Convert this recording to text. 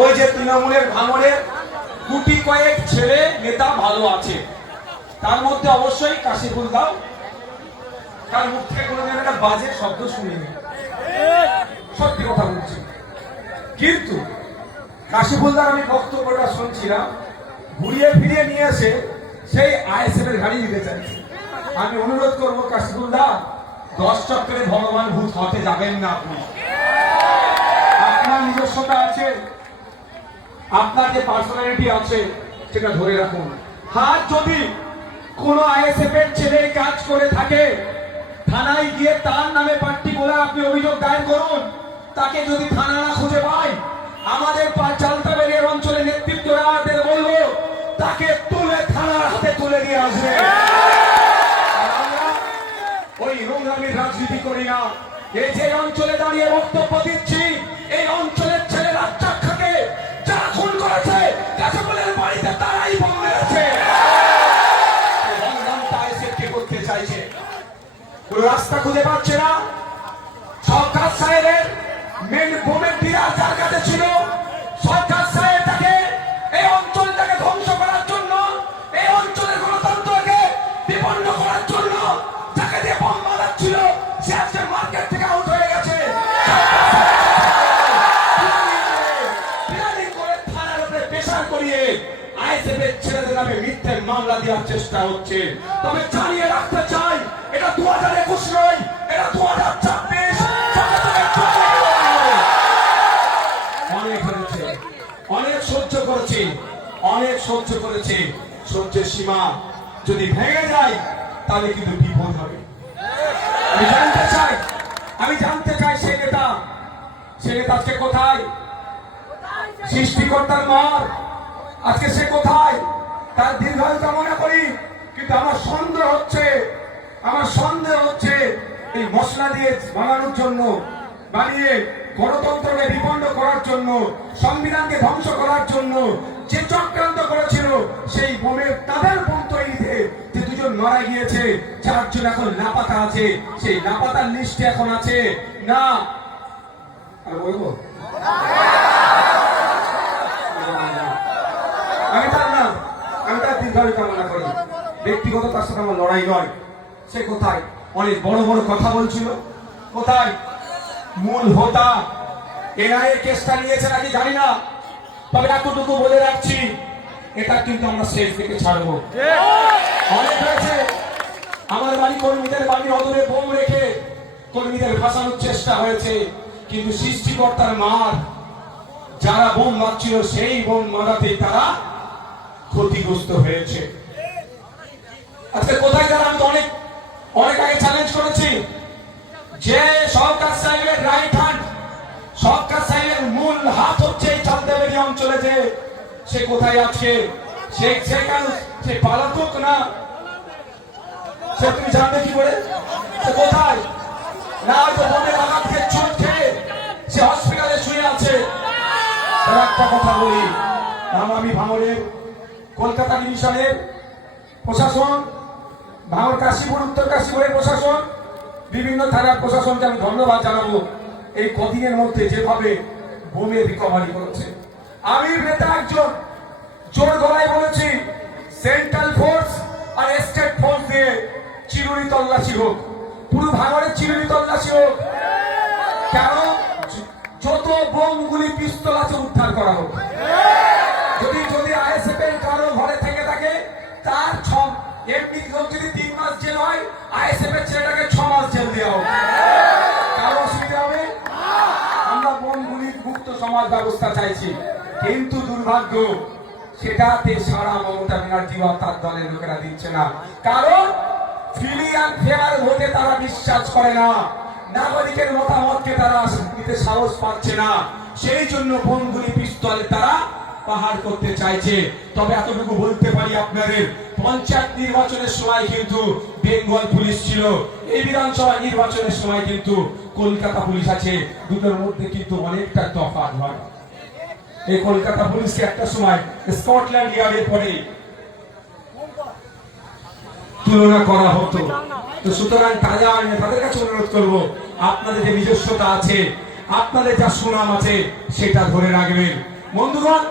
ওই যে তৃণমূলের ভাঙড়ের গুটি কয়েক ছেলে নেতা ভালো আছে, তার মধ্যে অবশ্যই কাশিফুল দাও, তার মুখ থেকে কোনোদিন একটা বাজে শব্দ শুনিনি, সত্যি কথা বলছি। কিন্তু কাশিফুল দার আমি বক্তব্যটা শুনছিলাম, ঘুরিয়ে ফিরিয়ে নিয়ে এসে সেই আইএসএফ এর গাড়ি দিতে চাইছে। আমি অনুরোধ করবো কাশিফুল দা, 10 চক্করে ভগবান ভূত হতে যাবেন না। আপনি আপনার নিজস্বতা আছে, আপনার যে পার্সোনালিটি আছে সেটা ধরে রাখুন। হাত যদি কোন আইএসএফ এর ছেলে কাজ করে থাকে, থানায় গিয়ে তার নামে পার্টি বলে আপনি অভিযোগ দায়ের করুন। তাকে যদি থানা না খুঁজে পায়, আমাদের চালতাবেড়িয়ার অঞ্চলে নেতৃত্বদের বলবো তাকে তুলে থানার হাতে তুলে দিয়ে আসবে। ওই নোংরামির রাজনীতি করি না। এই যে অঞ্চলে দাঁড়িয়ে বক্তব্য দিচ্ছি, এই অঞ্চলের ছেলে রাজ্জাককে যারা খুন করেছে, কাশিফুলের বাড়িতে তারাই বোম মেরেছে। করতে চাইছে, কোন রাস্তা খুঁজে পাচ্ছে না। সরকার সাহেবের মেন বোমের বিরাট যার কাছে ছিল, সরকার সাহেব তাকে এই অঞ্চলটাকে ধ্বংস করার জন্য, এই অঞ্চলের গণতন্ত্রকে বিপন্ন করার জন্য যাকে দিয়ে বোম মারাচ্ছিল, সে আজকে মার্কেট থেকে আউট হয়ে গেছে। থানার উপরে প্রেসার করিয়ে আইএসএফ এর ছেলেদের নামে মিথ্যে মামলা দেওয়ার চেষ্টা হচ্ছে। তবে জানিয়ে রাখতে চাই, এটা 2021 নয়, এটা 2026। অনেক হয়েছে, অনেক সহ্য করেছি, অনেক সহ্য করেছি। সহ্যের সীমা যদি ভেঙে যায় তাহলে কিন্তু বিপদ হবে। আমি জানতে চাই সেই নেতা আজকে কোথায়? সৃষ্টিকর্তার মার আজকে সে কোথায়? তার দীর্ঘায়ু কামনা করি। কিন্তু আমার সন্দেহ হচ্ছে এই মশলা দিয়ে বানানোর জন্য, বানিয়ে গণতন্ত্রকে বিপন্ন করার জন্য, সংবিধানকে ধ্বংস করার জন্য যে চক্রান্ত করেছিল, সেই বোমের তাদের বোম তৈরিতে যে 2 জন মারা গিয়েছে, 4 জন এখন লাপাতা আছে, সেই লাপাতার লিস্টে এখন আছে না। আর বলবো আমি তার দীর্ঘায়ু কামনা করি। ব্যক্তিগত তার সাথে আমার লড়াই নয়। সে কোথায়? অনেক বড় বড় কথা বলছিল, কোথায়? মূল হোতা এনআইএ কেসটা নিয়েছে নাকি জানি না, তবে এতটুকু বলে রাখছি, এটা কিন্তু আমরা শেষ দিকে ছাড়বো। অনেক হয়েছে, আমার বাড়ি কর্মীদের বাড়ির অদূরে বোম রেখে কর্মীদের ভাসানোর চেষ্টা হয়েছে, কিন্তু সৃষ্টিকর্তার মার যারা বোম মারছিল, সেই বোম মারাতে তারা ক্ষতিগ্রস্ত হয়েছে। আজকে কোথায় যারা? আমি তো অনেক আগে চ্যালেঞ্জ করেছি যে সরকার সাহেবের রাইট হ্যান্ড, সরকার সাহেবের মূল হাত হচ্ছে এই চালতাবেড়ি অঞ্চলে, যে সে কোথায় আছে? সে পালাতক না, সে তুমি জানবে কি করে সে কোথায়? না হয়তো বোনের আঘাত খেয়ে চলছে, সে হসপিটালে শুয়ে আছে। একটা কথা বলি, আমি ভাঙড়ের কলকাতা ডিভিশনের প্রশাসন, ভাঙড় কাশীপুর, উত্তর কাশীপুরের প্রশাসন, বিভিন্ন থানার প্রশাসনকে আমি ধন্যবাদ জানাবো। এই কদিনের মধ্যে যেভাবে বোমের রিকভারি করেছে, আমি নেতা একজন জোর গলায় বলেছি, সেন্ট্রাল ফোর্স আর স্টেট ফোর্স দিয়ে চিরুনি তল্লাশি হোক, পুরো ভাঙড়ের চিরুনি তল্লাশি হোক। কেন? যত বোমগুলি, পিস্তল আছে উদ্ধার করা হোক। যদি আইএসএফ এর কারো ঘরে থেকে থাকে, তার এমনি যদি 3 মাস জেল হয়, আইএসএফ এর ছেলেটাকে 6 মাস জেল দেওয়া হোক। কারো অসুবিধা হবে? আমরা বোমগুলি মুক্ত সমাজ ব্যবস্থা চাইছি, কিন্তু দুর্ভাগ্য সেটাতে সারা মমতা ব্যানার্জি বা তার দলের লোকেরা দিচ্ছে না। কারণ ফ্রি অ্যান্ড ফেয়ার ভোটে তারা বিশ্বাস করে না, নাগরিকের মতামতকে তারা নিতে সাহস পাচ্ছে না। সেই জন্য বোমগুলি, পিস্তল তারা পাহাড় করতে চাইছে। তবে এতটুকু বলতে পারি আপনাদের, পঞ্চায়েত নির্বাচনের সময় কিন্তু বেঙ্গল পুলিশ ছিল, এই বিধানসভা নির্বাচনের সময় কিন্তু কলকাতা পুলিশ আছে। দুটোর মধ্যে কিন্তু অনেকটা তফাৎ হয়। এই কলকাতা পুলিশকে একটা সময় স্কটল্যান্ড ইয়ার্ডের পরে তুলনা করা হতো। তো সুতরাং তাদের কাছে অনুরোধ করবো, আপনাদের যে নিজস্বতা আছে, আপনাদের যা সুনাম আছে, সেটা ধরে রাখবেন। বন্ধুগণ